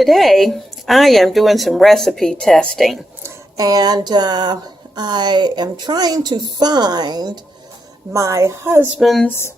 Today, I am doing some recipe testing, and I am trying to find my husband's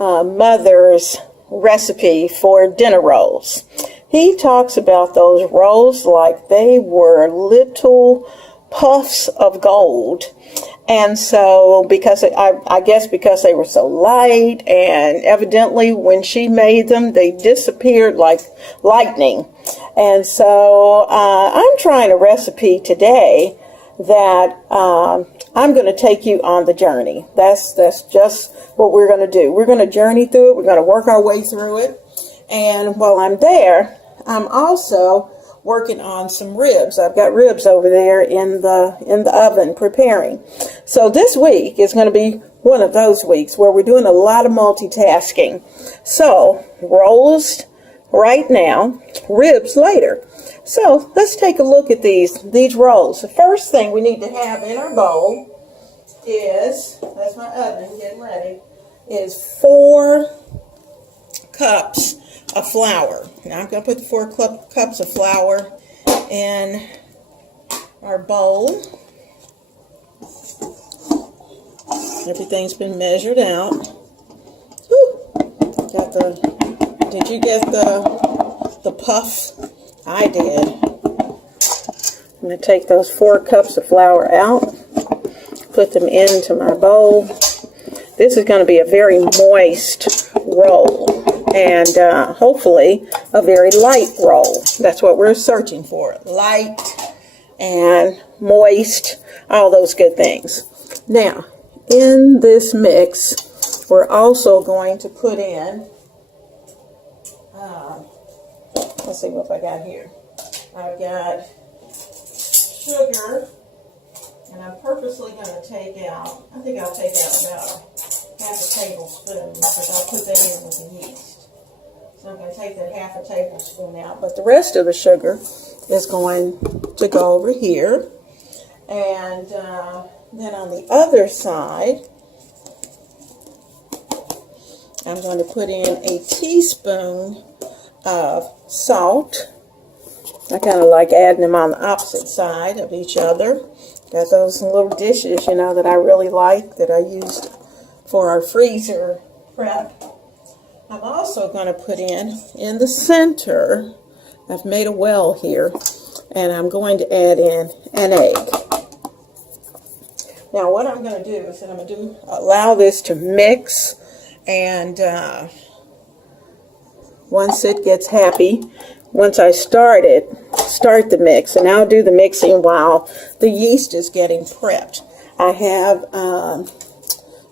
mother's recipe for dinner rolls. He talks about those rolls like they were little puffs of gold. And so, because I guess because they were so light, and evidently when she made them, they disappeared like lightning. And so, I'm trying a recipe today that I'm going to take you on the journey. That's just what we're going to do. We're going to journey through it. We're going to work our way through it. And while I'm there, I'm also working on some ribs. I've got ribs over there in the oven preparing. So this week is going to be one of those weeks where we're doing a lot of multitasking. So rolls right now, ribs later. So let's take a look at these rolls. The first thing we need to have in our bowl is, that's my oven getting ready, is 4 cups of flour. Now I'm going to put the 4 cups of flour in our bowl. Everything's been measured out. Whew. Did you get the puff? I did. I'm going to take those 4 cups of flour out, put them into my bowl. This is going to be a very moist roll, and hopefully a very light roll. That's what we're searching for. Light and moist, all those good things. Now, in this mix, we're also going to put in, let's see what I got here. I've got sugar, and I'm purposely going to take out, I think I'll take out about half a tablespoon, because I'll put that in with the yeast. So I'm going to take that half a tablespoon out, but the rest of the sugar is going to go over here. And then on the other side, I'm going to put in a teaspoon of salt. I kind of like adding them on the opposite side of each other. Got those little dishes, you know, that I really like, that I used for our freezer prep. I'm also going to put in the center, I've made a well here, and I'm going to add in an egg. Now what I'm going to do is that I'm going to allow this to mix, and once it gets happy, once I start the mix, and I'll do the mixing while the yeast is getting prepped. I have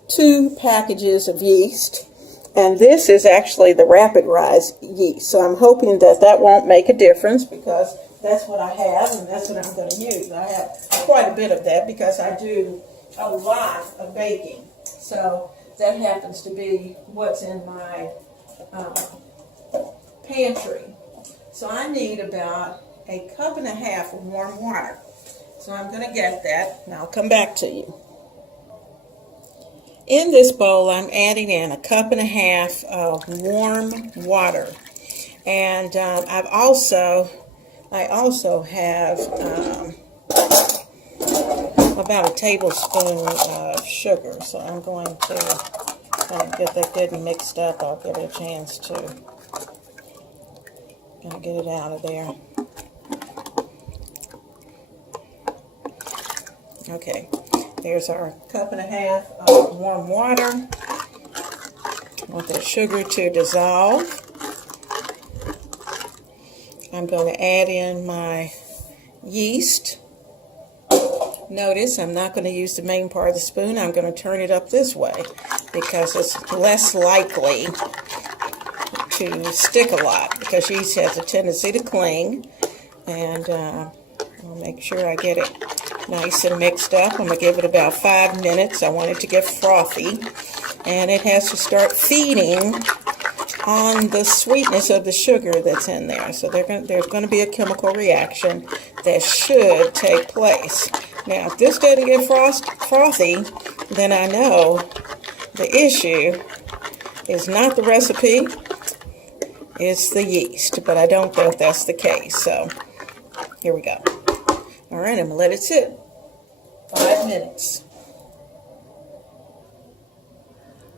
2 packages of yeast, and this is actually the rapid rise yeast, so I'm hoping that won't make a difference, because that's what I have and that's what I'm going to use. I have quite a bit of that because I do a lot of baking, so that happens to be what's in my pantry. So I need about 1.5 cups of warm water. So I'm going to get that, and I'll come back to you. In this bowl, I'm adding in 1.5 cups of warm water, and I also have about 1 tablespoon of sugar. So I'm going to kind of get that good and mixed up. I'll give it a chance to get it out of there. Okay. There's our 1.5 cups of warm water. I want the sugar to dissolve. I'm going to add in my yeast. Notice I'm not going to use the main part of the spoon. I'm going to turn it up this way because it's less likely to stick a lot, because yeast has a tendency to cling. And I'll make sure I get it nice and mixed up. I'm going to give it about 5 minutes. I want it to get frothy, and it has to start feeding on the sweetness of the sugar that's in there. So there's going to be a chemical reaction that should take place. Now, if this doesn't get frothy, then I know the issue is not the recipe. it's the yeast, but I don't think that's the case. So here we go. All right, I'm going to let it sit 5 minutes.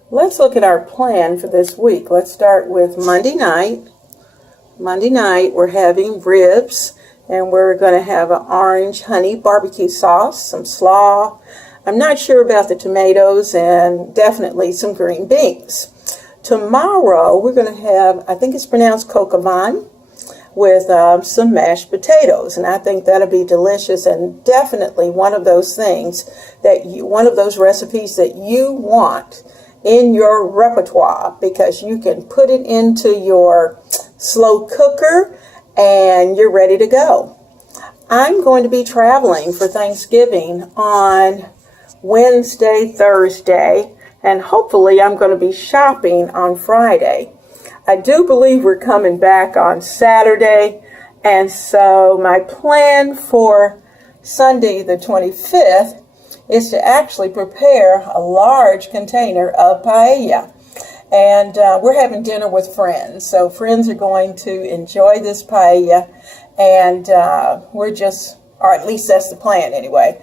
Let's look at our plan for this week. Let's start with Monday night. Monday night, we're having ribs, and we're going to have an orange honey barbecue sauce, some slaw. I'm not sure about the tomatoes, and definitely some green beans. Tomorrow, we're going to have, I think it's pronounced coq au vin, with some mashed potatoes, and I think that'll be delicious, and definitely one of those things one of those recipes that you want in your repertoire, because you can put it into your slow cooker and you're ready to go. I'm going to be traveling for Thanksgiving on Wednesday, Thursday, and hopefully I'm going to be shopping on Friday. I do believe we're coming back on Saturday, and so my plan for Sunday the 25th is to actually prepare a large container of paella. And we're having dinner with friends. So friends are going to enjoy this paella. And or at least that's the plan anyway,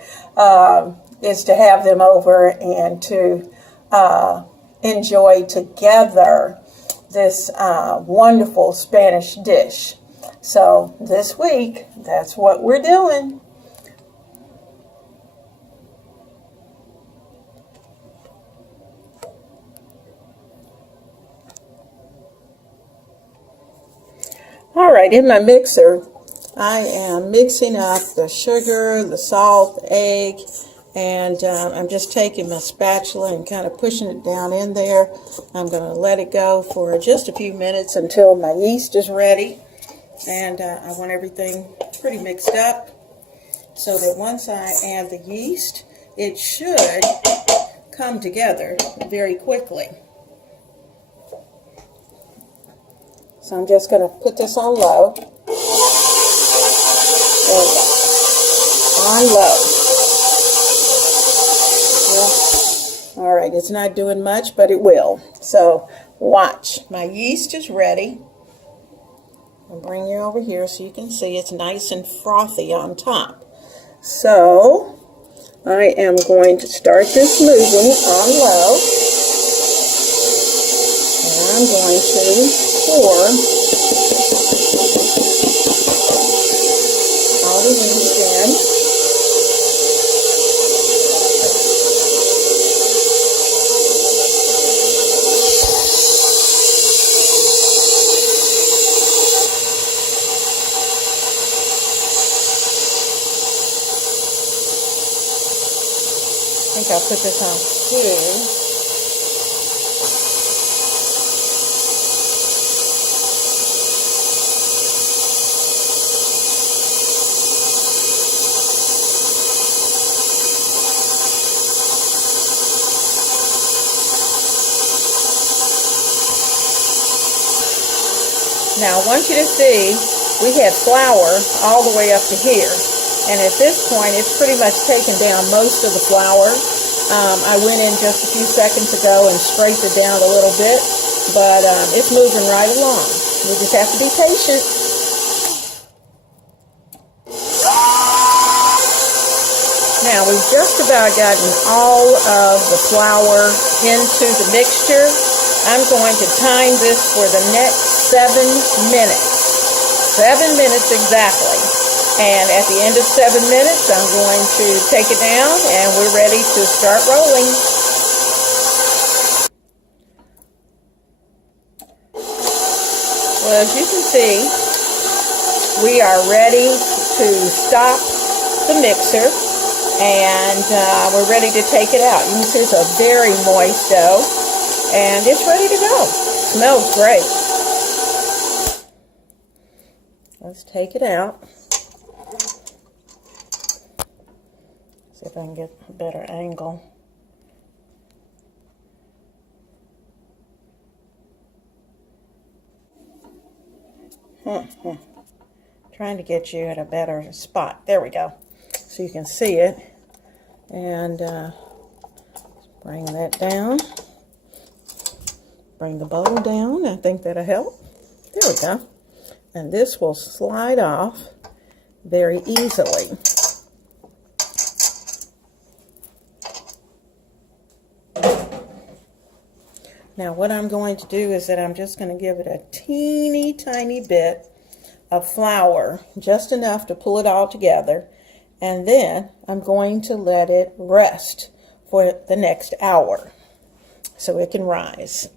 is to have them over and to enjoy together this wonderful Spanish dish. So this week, that's what we're doing. All right, in my mixer, I am mixing up the sugar, the salt, the egg, and I'm just taking my spatula and kind of pushing it down in there. I'm going to let it go for just a few minutes until my yeast is ready. And I want everything pretty mixed up so that once I add the yeast, it should come together very quickly. So I'm just going to put this on low. There we go. On low. Yeah. All right, it's not doing much, but it will. So watch. My yeast is ready. I'll bring you over here so you can see it's nice and frothy on top. So I am going to start this moving on low. And I'm going to pour all the yeast in. I think I'll put this on 2. Now I want you to see we had flour all the way up to here, and at this point it's pretty much taken down most of the flour. I went in just a few seconds ago and scraped it down a little bit, but it's moving right along. We just have to be patient. Now we've just about gotten all of the flour into the mixture. I'm going to time this for the next 7 minutes. 7 minutes exactly. And at the end of 7 minutes, I'm going to take it down and we're ready to start rolling. Well, as you can see, we are ready to stop the mixer and we're ready to take it out. You can see it's a very moist dough. And it's ready to go. Smells great. Let's take it out. See if I can get a better angle. Trying to get you at a better spot. There we go. So you can see it. And bring that down. Bring the bowl down. I think that'll help. There we go. And this will slide off very easily. Now what I'm going to do is that I'm just going to give it a teeny tiny bit of flour, just enough to pull it all together, and then I'm going to let it rest for the next hour so it can rise.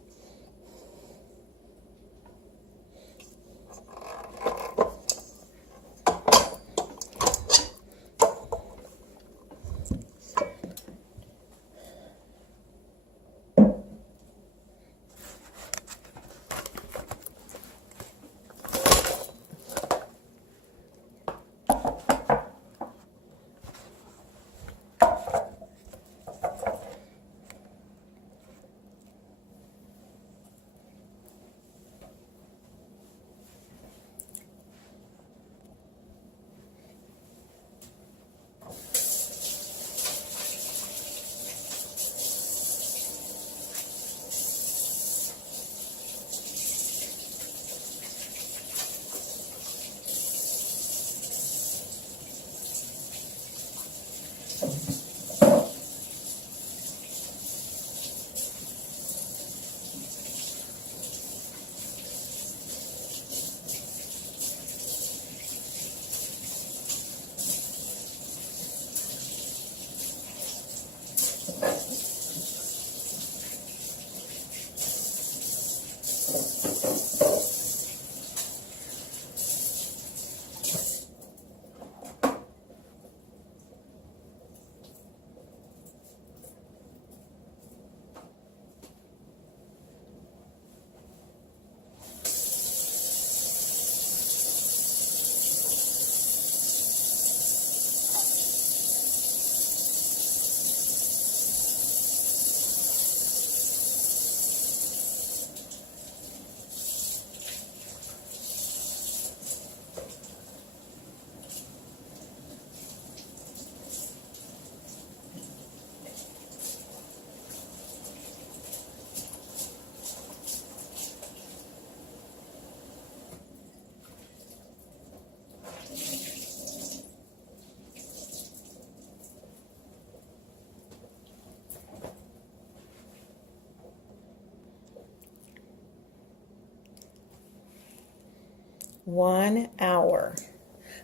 One hour.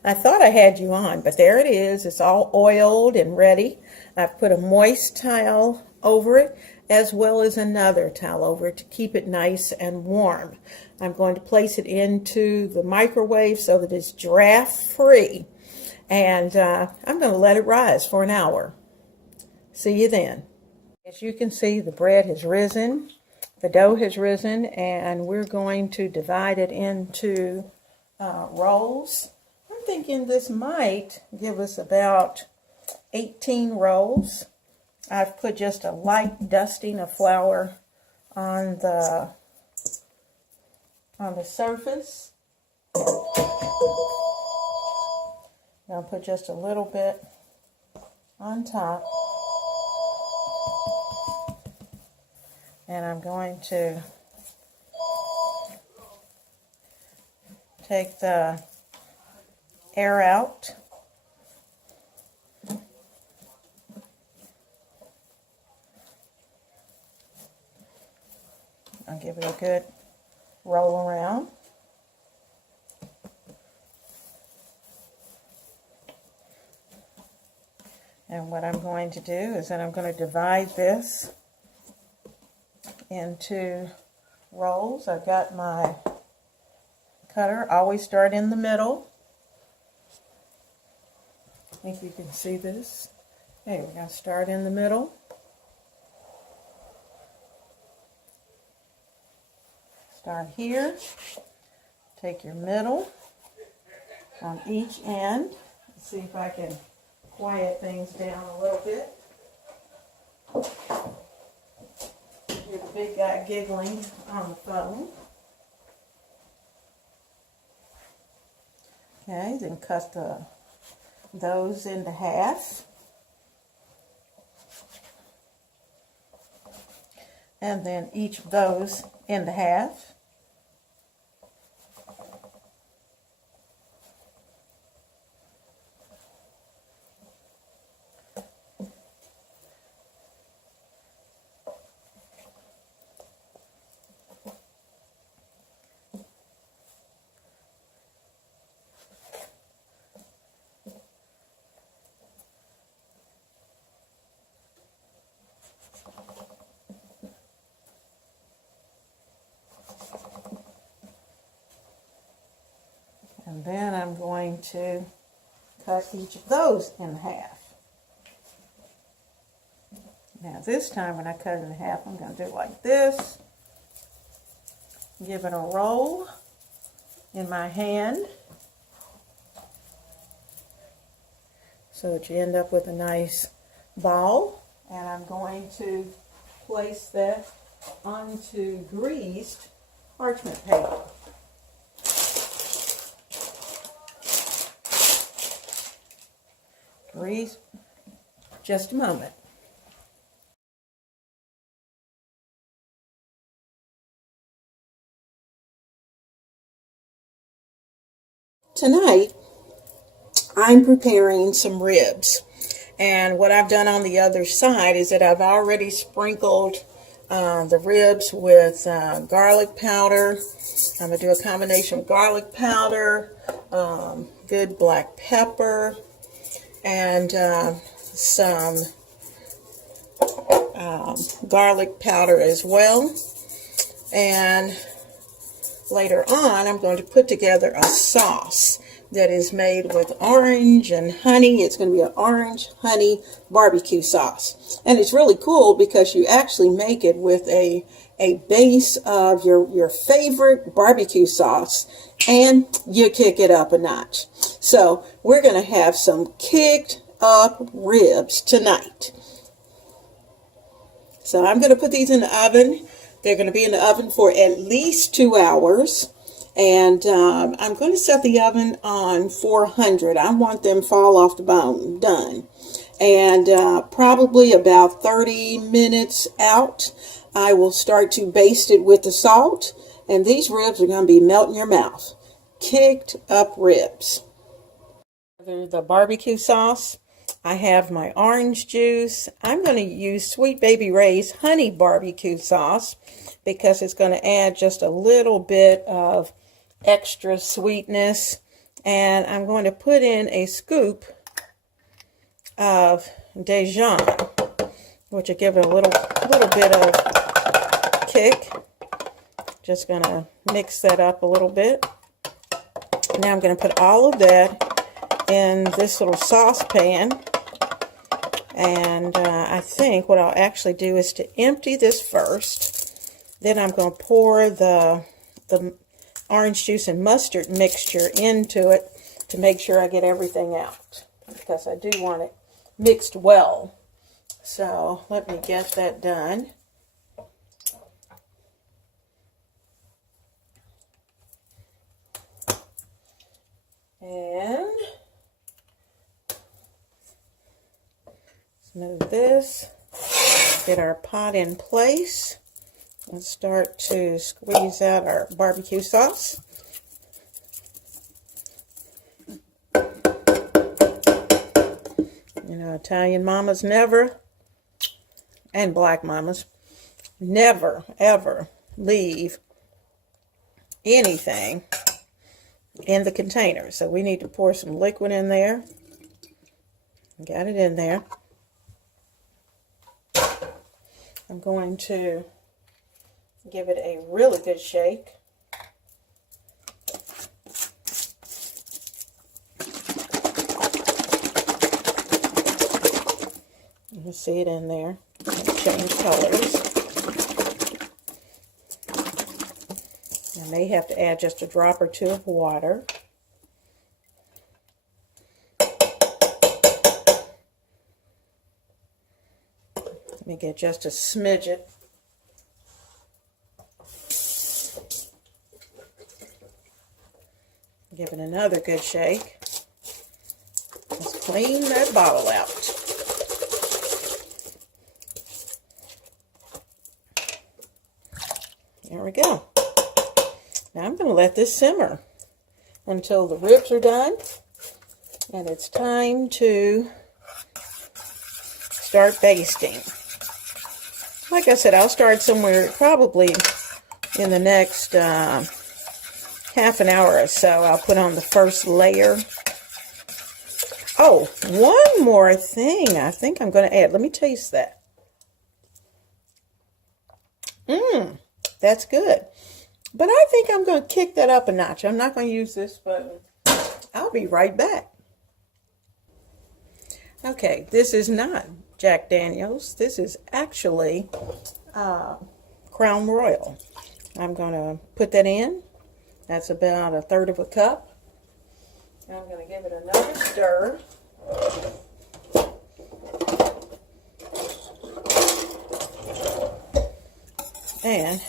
I thought I had you on, but there it is. It's all oiled and ready. I've put a moist towel over it as well as another towel over it to keep it nice and warm. I'm going to place it into the microwave so that it's draft free, and I'm going to let it rise for an hour. See you then. As you can see, the bread has risen, the dough has risen, and we're going to divide it into rolls. I'm thinking this might give us about 18 rolls. I've put just a light dusting of flour on the surface. I'll put just a little bit on top. And I'm going to take the air out. I'll give it a good roll around. And what I'm going to do is that I'm going to divide this into rolls. I've got my cutter. Always start in the middle. I think you can see this. Okay, we're going to start in the middle. Start here. Take your middle on each end. Let's see if I can quiet things down a little bit. Hear the big guy giggling on the phone. Okay, then cut those into half. And then each of those into half. to cut each of those in half. Now this time when I cut it in half, I'm going to do it like this. Give it a roll in my hand so that you end up with a nice ball. And I'm going to place that onto greased parchment paper. Grease, just a moment. Tonight, I'm preparing some ribs. And what I've done on the other side is that I've already sprinkled the ribs with garlic powder. I'm going to do a combination of garlic powder, good black pepper, and some garlic powder as well. And later on, I'm going to put together a sauce that is made with orange and honey. It's going to be an orange honey barbecue sauce. And it's really cool because you actually make it with a base of your favorite barbecue sauce, and you kick it up a notch. So we're going to have some kicked up ribs tonight. So I'm going to put these in the oven. They're going to be in the oven for at least 2 hours. And I'm going to set the oven on 400. I want them fall off the bone done. And probably about 30 minutes out, I will start to baste it with the salt. And these ribs are going to be melting your mouth. Kicked up ribs. The barbecue sauce. I have my orange juice. I'm going to use Sweet Baby Ray's honey barbecue sauce because it's going to add just a little bit of extra sweetness. And I'm going to put in a scoop of Dijon, which will give it a little bit of kick. Just going to mix that up a little bit. Now I'm going to put all of that in this little saucepan. And I think what I'll actually do is to empty this first. Then I'm going to pour the orange juice and mustard mixture into it to make sure I get everything out, because I do want it mixed well. So let me get that done. And let's move this, get our pot in place, and start to squeeze out our barbecue sauce. You know, Italian mamas never, and black mamas, never, ever leave anything in the container. So we need to pour some liquid in there. Got it in there. I'm going to give it a really good shake. You can see it in there. It'll change colors. I may have to add just a drop or two of water. Let me get just a smidget. Give it another good shake. Let's clean that bottle out. There we go. Now I'm going to let this simmer until the ribs are done, and it's time to start basting. Like I said, I'll start somewhere probably in the next half an hour or so. I'll put on the first layer. Oh, one more thing I think I'm going to add. Let me taste that. That's good. But I think I'm going to kick that up a notch. I'm not going to use this spoon. I'll be right back. Okay, this is not Jack Daniels. This is actually Crown Royal. I'm going to put that in. That's about 1/3 of a cup. I'm going to give it another stir. And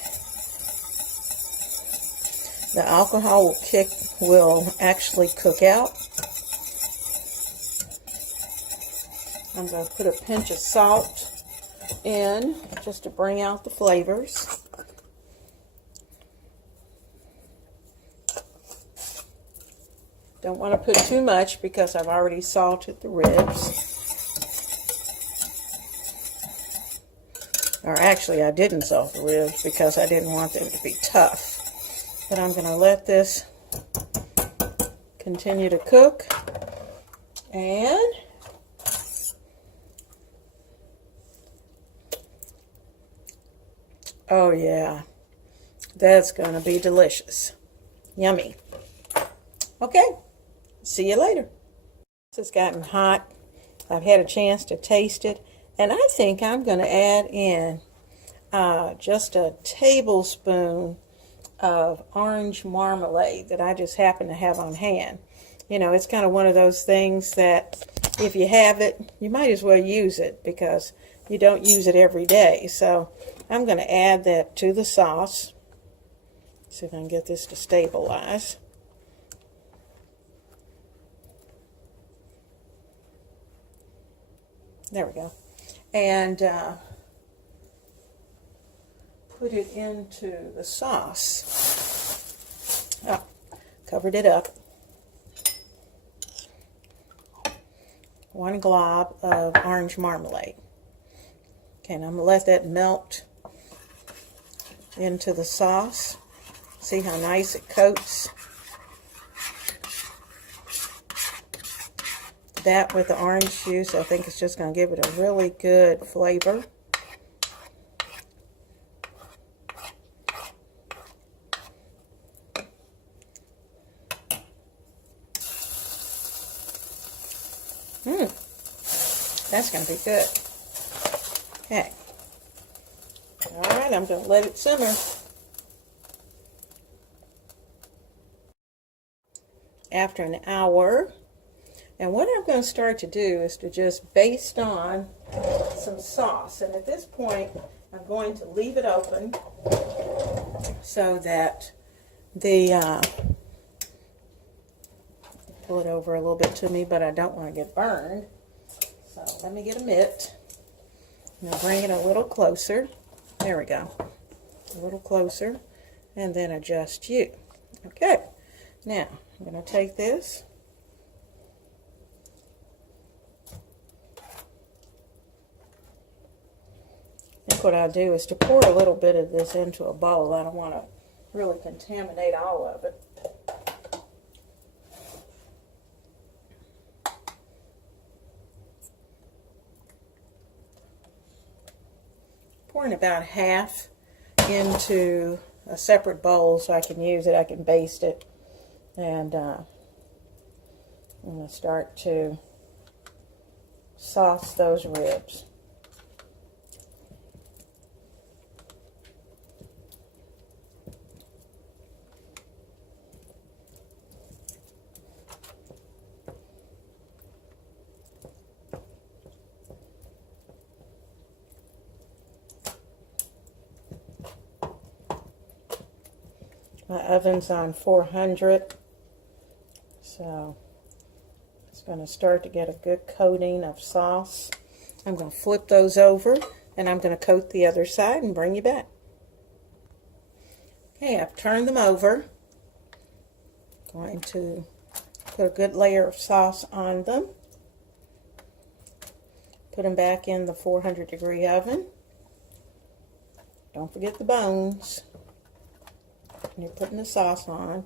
the alcohol will actually cook out. I'm going to put a pinch of salt in just to bring out the flavors. Don't want to put too much because I've already salted the ribs. Or actually, I didn't salt the ribs because I didn't want them to be tough. But I'm going to let this continue to cook. And oh yeah, that's going to be delicious. Yummy. Okay, see you later. This has gotten hot. I've had a chance to taste it. And I think I'm going to add in just a tablespoon of orange marmalade that I just happen to have on hand. You know, it's kind of one of those things that if you have it, you might as well use it because you don't use it every day. So I'm going to add that to the sauce. See if I can get this to stabilize. There we go. And put it into the sauce. Oh, covered it up. 1 glob of orange marmalade. Okay, and I'm going to let that melt into the sauce. See how nice it coats. That with the orange juice, I think it's just going to give it a really good flavor. That's going to be good. Okay. All right, I'm going to let it simmer. After an hour, and what I'm going to start to do is to just baste on some sauce. And at this point, I'm going to leave it open so that the, pull it over a little bit to me, but I don't want to get burned. So let me get a mitt. Now bring it a little closer. There we go. A little closer. And then adjust you. Okay. Now, I'm going to take this. I think what I'll do is to pour a little bit of this into a bowl. I don't want to really contaminate all of it. Pouring about half into a separate bowl so I can use it, I can baste it. And I'm going to start to sauce those ribs. My oven's on 400, so it's going to start to get a good coating of sauce. I'm going to flip those over, and I'm going to coat the other side and bring you back. Okay, I've turned them over. Going to put a good layer of sauce on them. Put them back in the 400-degree oven. Don't forget the bones. You're putting the sauce on.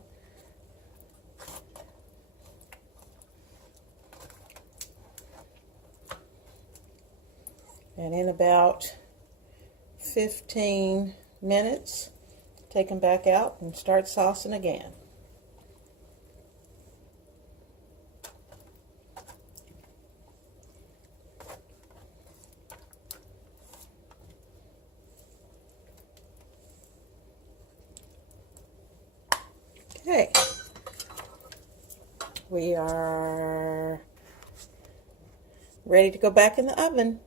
And in about 15 minutes, take them back out and start saucing again. Okay. We are ready to go back in the oven.